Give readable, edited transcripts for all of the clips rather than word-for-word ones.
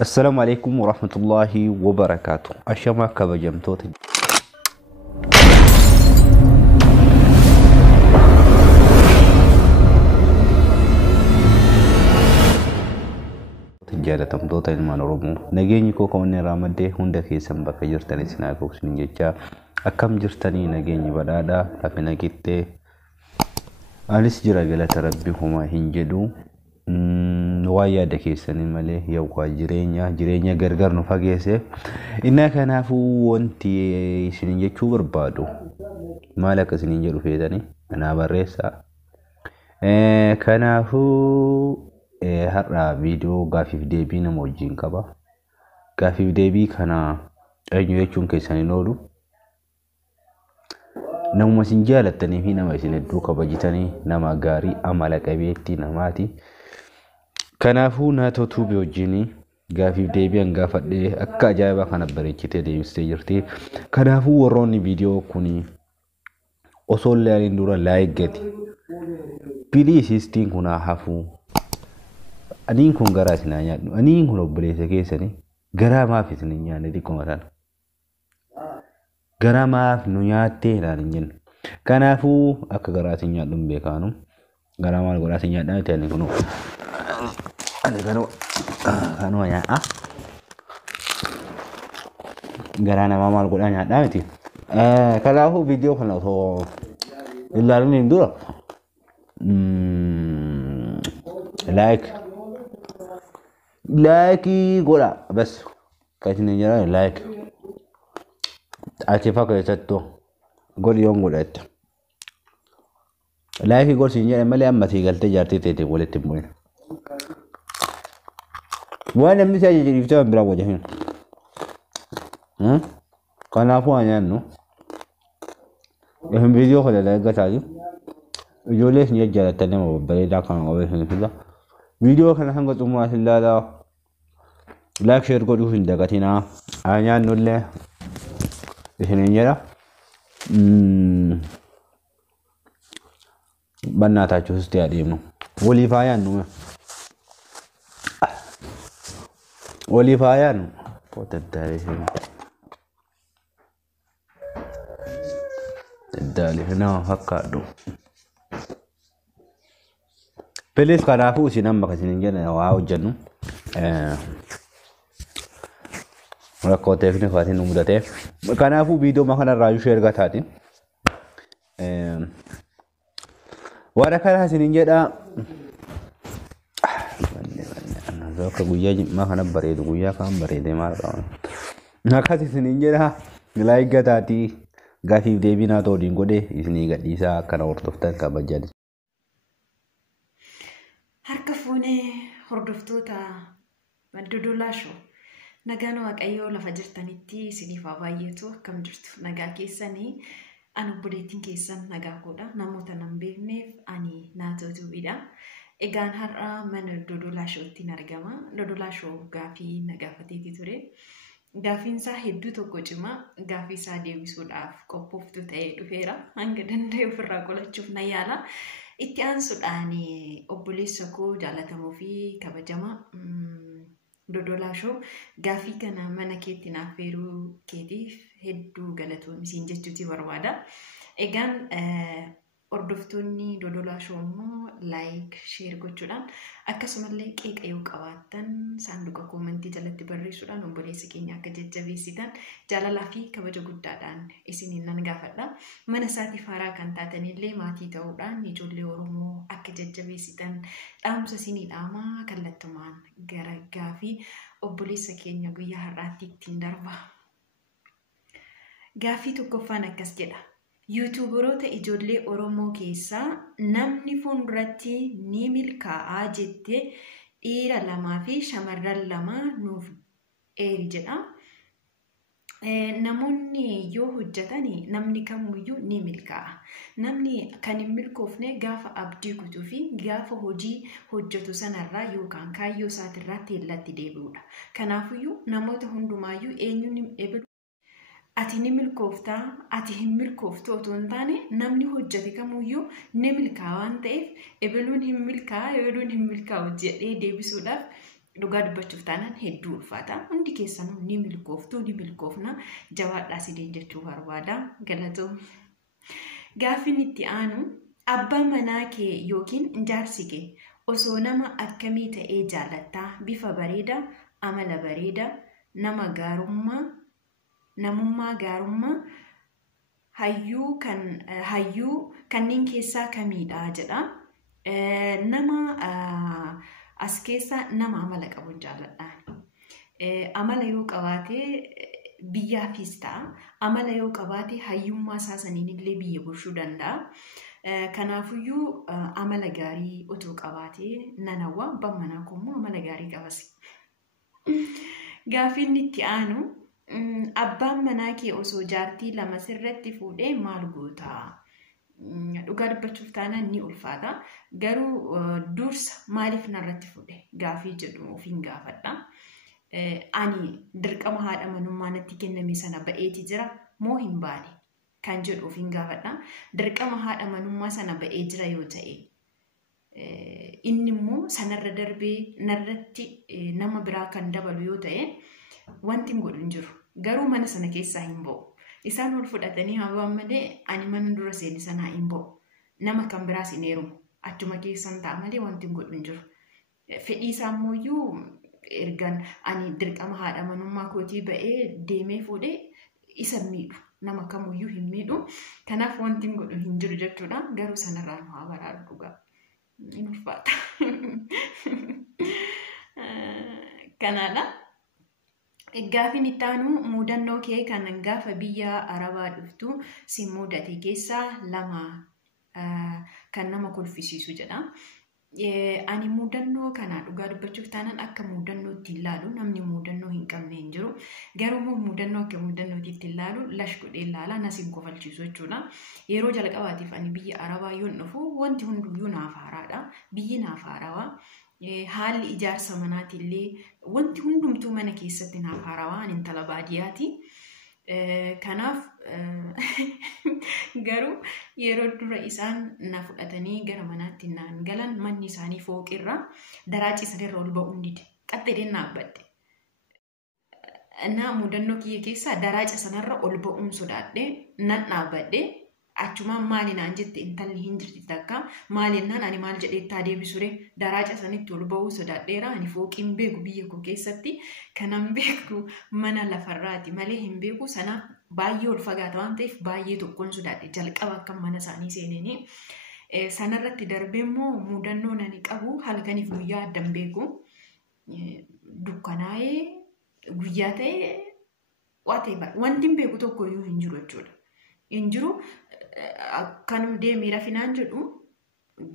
السلام عليكم ورحمة الله وبركاته. أشما كبجمتوت جالتم دوتا ilmaan Oromoo nageenyi koo kan ramadee hunda keessan bakka jirtanis naa gogsinin jecha akkam jirtanii nageenyi badhaadhaa lafina gittee anis jira galata rabbi huma hin jedhu waa yaada keessanii malee yawwa jireenya gargar nu fageesse inna kanaafuu wanti isin jechuu barbaadu maal akka isin jedhu feetanii ana barreessa kanaafuu har'a video gaafif deebii nama wajjin qaba gaafif deebii kana eenyu jechuun keessaniin oolu namuma isin jaalattanii fi nama isin hedduu kabajitanii nama gaarii amala qabeetti namaati kanaafuu naatootu bi wajjin gaafif deebiin gaafadhee akka ajaa'iba kana bareechitee deebistee jirti kanaafuu warroonni video kuni osoo ilaalin dura like gati please istiin kuna hafuu aniin kun garaa isin nyaadhu aniin kun obboleessa keessanii garaa maaf isin nyaanne dikkuma sana garaa maaf nu nyaattee naan hin jennu kanaafuu akka garaa isin nyaadhu hin beekaanu garaa maal godhaa isin nyaadhaa miti ani kanuma nyaadhaa garaa namaa maal godhaa nyaadhaa miti kanaafuu viidiyoo kana osoo ilaalaniin dura like gola bas kaitini jara like ati faka yatto goli yon godetta like gol sinjere mali amma tigalte jarti tete goletti moy wana misaje jirifta mbira goja hin kana fu anyanno ehum video kala la gataji joles ni jara tanema bare da kan owe hin fida video kana hanga tuma sillada like share godu hin daga tina anya nulle ihinin jara banna ta chusti ademu woli fayan nu woli fayan potentare hin dali hina hakado Pelis kanaafuu isin amma kasin jenna waa hojjennu rakkoo teeknikaatiin nu mudate kanaafuu viidiyoo makana irraa share gataatiin waan akkana isin jedha akka guyyaa jimmaa kana bareedu guyyaa kan bareede maal qaban akkas isin jedha like gataatii gaafiif deebii naa ta'uudhiin godhe isinii gadhiisaa akkana hordoftan kabajjan Harka fuunee hordoftoota Dodolaa Show nagaan waaqayyoo lafa jirtanitti isiniif haa baay'atu akkam jirtu nagaa keessanii ani obboleettiin keessan nagaa koodha namoota nan beekneef ani naatootuudha egaan har'a mana Dodolaa Showtiin argama Dodolaa Show gaafii nagaafateeti ture gaafiinsaa hedduu tokko cimaa gaafiisaa deebisuudhaaf qophooftu ta'ee dhufeera hanga danda'e ofirraa qolachuuf na yaala itti aansuudhaan obboleessa koo jaalatamuu fi kabajama Dodolaa Show gaafii kana mana keetti naaf feeruu keetiif hedduu galatoomii siin jechuuti barbaada. Egaan hordoftoonni Dodolaa Show immoo like share gochuudhaan akkasumallee qeeqa yoo qabaattan saanduqa koomentii jalatti barreessuudhaan obboleessa keenya akka jajjabeessitan jaalalaa fi kabaja guddaadhaan isiniin nan gaafadha. Mana isaatiif haaraa kan taatanillee maatii ta'uudhaan ijoollee Oromoo akka jajjabeessitan dhaamsa isinii dhaamaa kallattumaan gara gaafii obboleessa keenya guyyaa har'aatti ittiin darba. Gaafii tokkoffaan akkas jedha. YouTuberoota ijoollee Oromoo keessaa namni fuulduratti ni milkaa'aa jettee dhiira lamaa fi shamarran lama nuuf eeri jedha. Namoonni yoo hojjetani namni kamiyyuu ni milkaa'a. Namni kan hin milkoofne gaafa abdii kutuu fi gaafa hojii hojjetu sanarraa yookaan kaayyoo isaatirraa teellatti deebi'udha. Kanaafiyyuu namoota hundumaayyuu eenyuun eebbilu ati ni milkooftaa ati hin milkooftu otoo hin taane namni hojjete kamuyyuu ni milkaa'a waan ta'eef ebeluun hin milkaa'a ebeluun hin milkaa'u jedhee deebisuudhaaf dhugaa dubbachuuf taanaan hedduu ulfaata. Hundi keessanuu ni milkooftu, ni milkoofna. Jabaadhaa sideen jechuu barbaada. Galatoom. Gaaffiin itti aanu abbaa manaa kee yookiin jaarsi kee osoo nama akkamii ta'ee jaalattaa? Bifa bareeda, amala bareeda, nama gaarummaa, namummaa gaarummaa, hayyuu kanneen keessaa kamiidha jedha. Nama as keessa nama amala qabu jaaladhaan. Amala yoo qabaate biyyaafis ta'a. Amala yoo qabaate hayyummaa isaa saniin illee biyya bulchuu danda'a. Kanaafiyyuu amala gaarii otoo qabaate nan hawwa. Abbaan manaa koo immoo amala gaarii qabas. Gaaffiin itti aanu abbaan manaa kee osoo jaartii lama sirratti fuudhee maal goota? Dhugaa dubbachuuf taanaan ni ulfaata. Garuu dursa maaliif narratti fuudhe gaaffii jedhu ofiin gaafadha. Ani dirqama haadha manummaa natti kenname sana ba'eeti jira moo hin baane kan jedhu ofiin gaafadha. Dirqama haadha manummaa sana ba'ee jira yoo ta'e inni immoo sanarra darbee narratti nama biraa kan dabalu yoo ta'e wanti hin godhu hin jiru. Garuu mana sana keessaa hin ba'u. Isaan ol fudhatanii habaan malee ani mana dura seeni sanaa hin ba'u. Nama kan biraas hin heerumu. Achuma keessan ta'a malee wanti hin godhu hin jiru. Fedhii isaa immoo ergan ani dirqama haadha manummaa kootii ba'ee deemee fuudhee isa miidhu. Nama kamuyyuu hin miidhu. Kanaaf wanti hin godhu hin jiru jechuudha. Garuu sanarraa nu haa baraaru dhugaa. Hin ulfaata. Kanaadha. Gaaffiin itti aanu mudannoo kee kan gaafa biyya Arabaa dhuftu si mudate keessaa lama kan nama kolfisiisu jedha. Ani mudannoo kana dhugaa dubbachuuf taanaan akka mudannootti ilaalu namni mudannoo hin qabne hin jiru. Garuu mudannoo akka mudannootti ilaalu lash godhee ilaala nasin kofalchiisu jechuudha. Yeroo jalqabaatiif ani biyya Arabaa yoon dhufu wanti hunduyyuu naaf haaraadha. Biyyi naaf haarawaa. Haalli ijaarsa manaatillee wanti hundumtuu mana keessatti naaf haarawaa. Ani intala baadiyyaati. Kanaaf garuu yeroo dura isaan na fudhatanii gara manaatti naan galan manni isaanii fooqirra daraachi sanirra ol ba'uun dide. Qaxxedeen naabbadde. Na mudannoo kiyya keessaa daraacha sanarra ol ba'uun sodaadhe nan dhaabbadhe. Achumaan maali naan jette intalli hin jirti takka maali naan ani maal jedhee taa deebisure daraacha sanitti ol ba'uu sodaadheera. Ani fooqiin beeku biyya koo keessatti kanan beeku mana lafarraati malee hin beeku. Sana baay'ee ol fagaata waan ta'eef baay'ee tokkoon sodaadhe jalqaba akka mana isaanii seenanii. Sanarratti darbee immoo mudannoo nani qabu halkaniif guyyaa addan beeku. Dukkanaa'ee guyyaa ta'e wanti hin beeku tokko iyyuu hin jiru jechuudha. Hin jiru. Kanum deemee rafinaan jedhu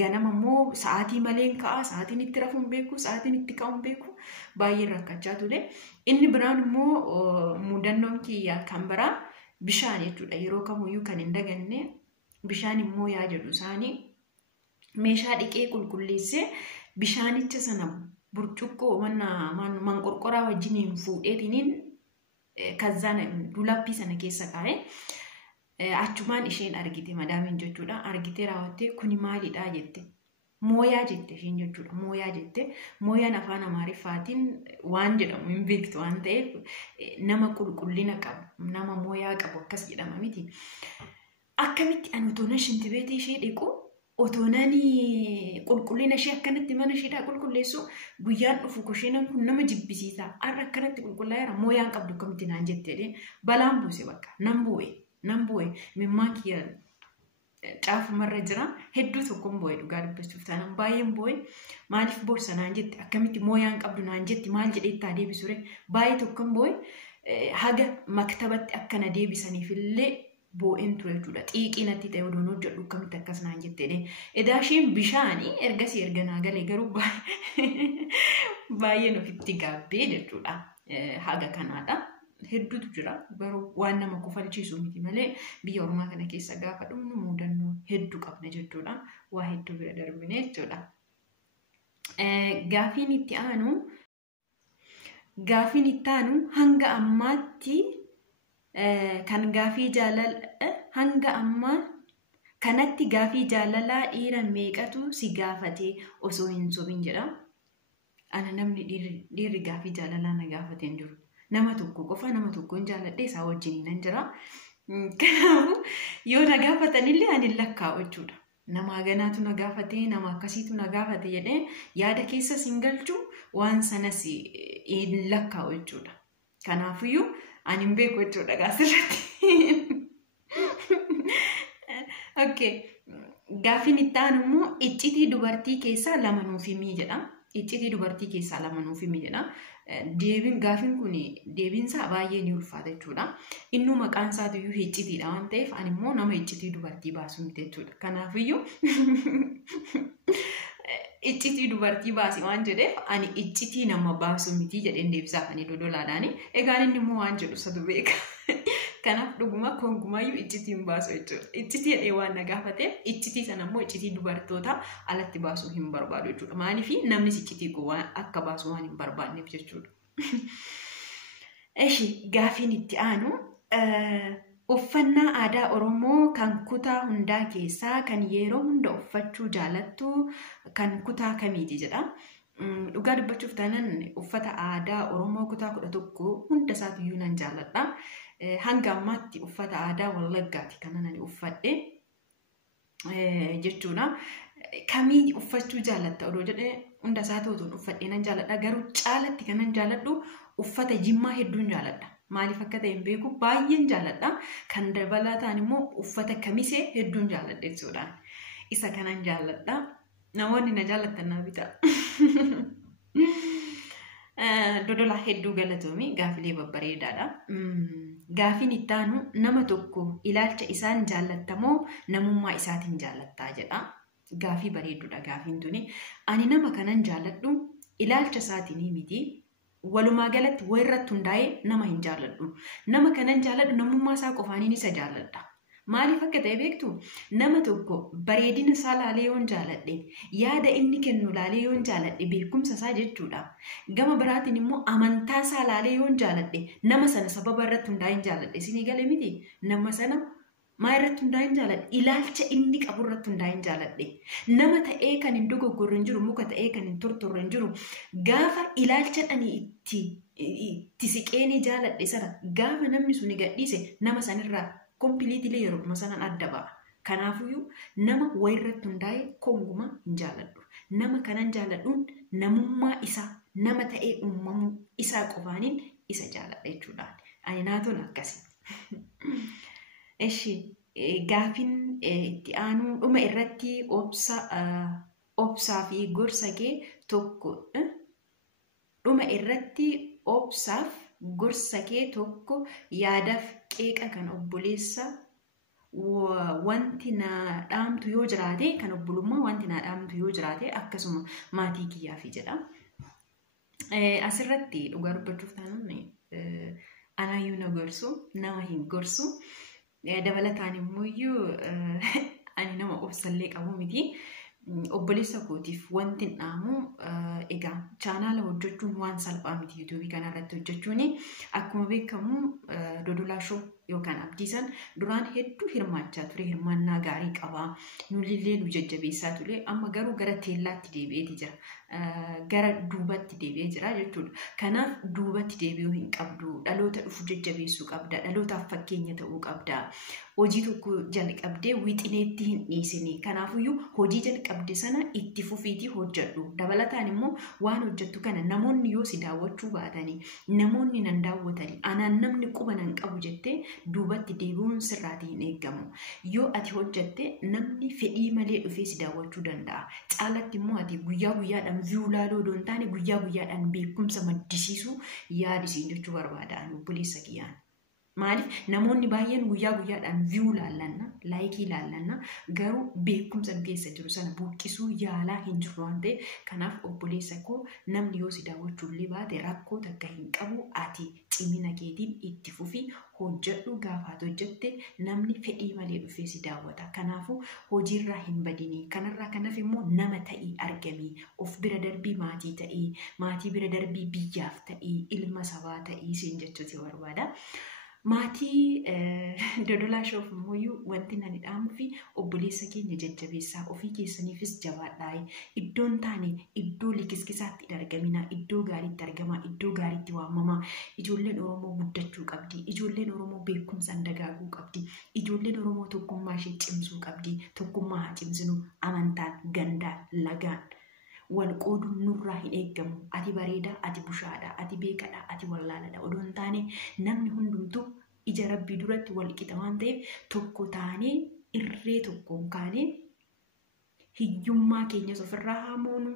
ganama immoo sa'aatii malee ka'a. Sa'aatiin itti rafuun beeku, sa'aatiin itti ka'uun beeku. Baay'ee rakkachaa ture. Inni biraan immoo mudannoon kiyya kan biraa bishaan jechuudha. Yeroo kamiyyuu kan hin daganne bishaan immoo yaa jedhu isaanii meeshaa dhiqee qulqulleessee bishaanicha sana burcuqqoo manqorqoraa wajjiniin fuudheetiniin kazzaan dulaappii sana keessa kaa'ee. Achumaan isheen argite madaamiin jechuudha. Argitee raawwattee kuni maalidhaa jette. Mooyaa jette isheen jechuudha. Mooyaa jette. Mooyaan afaan Amaariffaatiin waan jedhamu hin beektu waan ta'eef nama qulqullina qabu, nama mooyaa qabu akkas jedhama miti. Akkamitti ani otoo shintibeetii ishee dhiqu, otoo qulqullina ishee akkanatti mana isheedhaa qulqulleessu guyyaan dhufu kusheenan kun nama jibbisiisa. Har'a akkanatti qulqullaa'eera mooyaan qabdu akkamitti naan jettee balaan buuse bakka nan bu'e. Nan bu'e mimmaan kiyya caafumarra jira. Hedduu tokkoon bu'e dhugaa dubbachuuf taanaan baay'een bu'e. Maaliif boorsa naan jette akkamitti mooyaan qabdu naan jetti maal jedhee itti deebisure baay'ee tokkoon bu'e. Haga maktabatti akkana deebisaniifillee bu'een ture jechuudha. Xiiqii natti ta'e odoon hojjedhu akkamitti akkas naan jettee. Edaashiin bishaanii ergasii erga naa galee garuu baay'een ofitti gaabbee jechuudha. Haga kanaadha. Hedduutu jira. Garuu waan nama kofalchiisu miti malee biyya ormaa kana keessa gaafa dhumnu mudannoo hedduu qabna jechuudha. Waa hedduu bira darbine jechuudha. Gaaffiin itti aanu hanga ammaatti kan gaaffii hanga ammaa kanatti gaaffii jaalalaa dhiira meeqatu si gaafate osoo hin sobin jedha. ana namni dhiirri gaaffii jaalalaa na gaafate hin jiru. Nama tokko qofa nama tokko hin jaalladhe isaa wajjin nan jira. Kanaafuu yoo na gaafatanillee ani lakkaa'u jechuudha. Nama ganaatu na gaafate, nama akkasiitu na gaafate jedhee yaada keessas hin galchu waan sanas hin lakkaa'u jechuudha. Kanaafiyyuu ani hin beeku jechuudha gaasirratti. Okay. Gaaffiin itti aanu immoo iccitii dubartii keessaa lama nuuf himi jedha. Iccitii dubartii keessaa lama nuuf himi jedha. Gaaffiin kun deebiinsaa baay'ee ni ulfaata jechuudha. Innuu maqaan isaatiyyuu iccitiidha waan ta'eef ani immoo nama iccitii dubartii baasu miti jechuudha. Kanaafiyyuu iccitii dubartii baasi waan jedheef ani iccitii nama baasu miti jedheen deebisaaf ani dodolaadhaani. Egaan inni immoo waan jedhu sadu beeka. Kanaaf dhuguma kongumayyuu iccitiin baasu jechuudha. Iccitii jedhee waan na gaafateef iccitii sana immoo iccitii dubartoota alatti baasuu hin barbaadu jechuudha. Maaliif namnis iccitii waan akka baasu waan hin barbaanneef jechuudha. Eshi gaaffiin itti aanu uffannaa aadaa Oromoo kan kutaa hundaa keessaa kan yeroo hunda uffachuu jaalattu kan kutaa kamiiti jedha. Dhugaa dubbachuuf taanaan uffata aadaa Oromoo kutaa 11 hunda isaatiyyuu nan jaaladha. Hanga ammaatti uffata aadaa Wallaggaati kan ani uffadhe jechuudha. Kamii uffachuu jaalatta odoo jedhee hunda isaatiitu uffadhe nan jaaladha. Garuu caalatti kan nan jaaladhu uffata Jimmaa hedduun jaaladha. Maaliif akka ta'e hin beeku baay'een jaaladha. Kan dabalataan immoo uffata Kamisee hedduun jaaladha jechuudha. Isa kanan jaaladha. Namoonni na jaalatan na bita. Dodolaa hedduu galatoomii gaaffilee babbareedaadha. Gaaffiin itti aanu nama tokko ilaalcha isaan jaallattamoo namummaa isaatiin jaallattaa jedha. Gaaffii bareedduudha gaaffiin tuni. Ani nama kanan jaalladhu ilaalcha isaatiin miti. Walumaa galatti wayirratti hundaa'ee nama hin jaalladhu. Nama kanan jaalladhu namummaa isaa qofaaniin isa jaalladha. Maaliif akka ta'e beektu nama tokko bareedina isaa laalee yoon jaalladhe yaada inni kennu laalee yoon jaalladhe beekumsa isaa jechuudha. Gama biraatiin immoo amantaa isaa laalee yoon jaalladhe nama sana sababa irratti hundaa'een jaalladhe isinii gale miti. Nama sana maa irratti hundaa'een jaalladhe ilaalcha inni qabu irratti hundaa'een jaalladhe. Nama ta'ee kan hin dogoggorre hin jiru muka ta'ee kan hin tortorre hin jiru gaafa ilaalcha dhanii itti siqeenii jaalladhe sana gaafa namni suni gadhiise nama sanirraa kompiliitilee yeroo sanan adda ba'a. Kanaafiyyuu nama wayirratti hundaa'ee konguma hin jaalladhu. Nama kanan jaalladhuun namummaa isaa nama ta'ee uumamuu isaa qofaaniin isa jaalladha jechuudha. Ani naatoon akkasii. Eshi gaaffiin itti aanu dhuma irratti obsaa fi gorsa kee tokko dhuma irratti obsaaf gorsa kee tokko yaadaaf qeeqa kan obboleessa wanti na dhaamtu yoo jiraate kan obbolummaa wanti na dhaamtu yoo jiraate akkasuma maatii kiyyaaf jedha. Asirratti dhugaa dubbachuuf taanaan anaayyuu na gorsu nama hin gorsu. Dabalataan immoo ani nama obsallee qabu miti. Obboleessa kootiif wanti dhaamu egaa chaanaala hojjechuun waan salphaa miti yuutuubii kanarratti hojjechuun akkuma beekamu Dodolaa Show yookaan Abdiisaan duraan hedduu hirmaachaa ture hirmaannaa gaarii qaba. Nulillee nu jajjabeessaa ture amma garuu gara teellaatti deebi'eeti jira. Gara duubatti deebi'ee jira jechuudha. Kanaaf duubatti deebi'uu hin qabdu. Dhaloota dhufu jajjabeessuu qabda. Dhalootaaf fakkeenya ta'uu qabda. Hojii tokko jalqabdee wixineetti hin dhiisini. Kanaafiyyuu hojii jalqabde sana itti fufiitii hojjedhu. Dabalataan immoo waan hojjettu kana namoonni yoo si daawwachuu baatanii namoonni nan daawwatanii anaan namni quba nan qabu jettee duubatti deebi'uun sirraatii hin eeggamu. Yoo ati hojjette namni fedhii malee dhufee si daawwachuu danda'a. Caalatti immoo ati guyyaa guyyaadhaan viyuu laaloo doon taane guyyaa guyyaadhaan beekumsa maddisiisuu yaadisiin jechuu barbaada obboleessa kiyyaan. Maaliif namoonni baay'een guyyaa guyyaadhaan viyuu laallanna, laayikii laallanna garuu beekumsa keessa jiru sana buqqisuu yaalaa hin jiru waan ta'eef kanaaf obboleessa koo namni yoo si daawwachuullee baate rakkoo takka hin qabu ati cimina keetiin itti fufii hojjedhu gaafaat hojjette namni fedhii malee dhufee si daawwata. Kanaafuu hojiirraa hin badinii. Kanarraa kanaaf immoo nama ta'ii argamii of bira darbii maatii ta'ii maatii bira darbii biyyaaf ta'ii ilma sabaa ta'ii siin jechuuti barbaada. Maatii Dodolaa Shoof immoo wanti nani dhaamu fi obboleessa keenya jajjabeessaa ofii keessaniifis jabaadhaa. Iddoon taane iddoo likiskisaatti argamina, iddoo gaariitti argama, iddoo gaariitti waamama. Ijoolleen Oromoo guddachuu qabdi. Ijoolleen Oromoo beekumsaan dagaaguu qabdi. Ijoolleen Oromoo tokkummaa ishee cimsuu qabdi. Tokkummaa haa cimsinu amantaan, gandaan, lagaan. Wal qooduun nurraa hin eeggamu. Ati bareedaa, ati bushaadhaa, ati beekadhaa, ati wallaaladhaa. Odoon taane namni hundumtuu ija Rabbii duratti wal qixa waan ta'eef tokko taanee irree tokkoon kaanee hiyyummaa keenyas ofirraa haa moonu.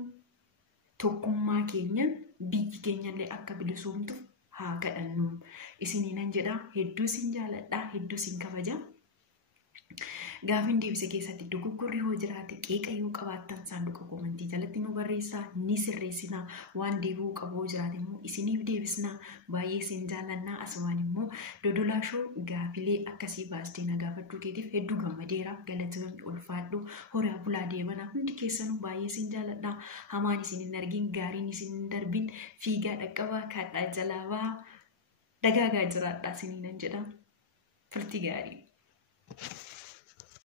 Tokkummaa keenya biyyi keenyallee akka bilisoomtu haa kadhannu. Isiniinan jedhaa hedduu sin jaaladhaa, hedduu sin kabajaa. Gaafin deebise keessatti dogoggorri hoo jiraate qeeqa yoo qabaattan saanduqa komentii jalatti nu barreessaa, ni sirreessinaa. Waan deebi'uu qabu jiraate immoo isiniif deebisnaa. Baay'ee sin jaallannaa. Asumaan immoo Dodolaa Shoo gaafilee akkasii baastee na gaafachuu keetiif hedduu gammadeera. Galatoonni ulfaadhu. Horaa bulaa deemanaa. Hundi keessanuu baay'ee sin jaalladhaa. Hamaan isin hin argin, gaariin isin hin darbin. Fiigaa dhaqqabaa, kaadhaa jalaa ba'aa. Dagaagaa jiraadhaa isiniinan jedha. Turtii gaarii.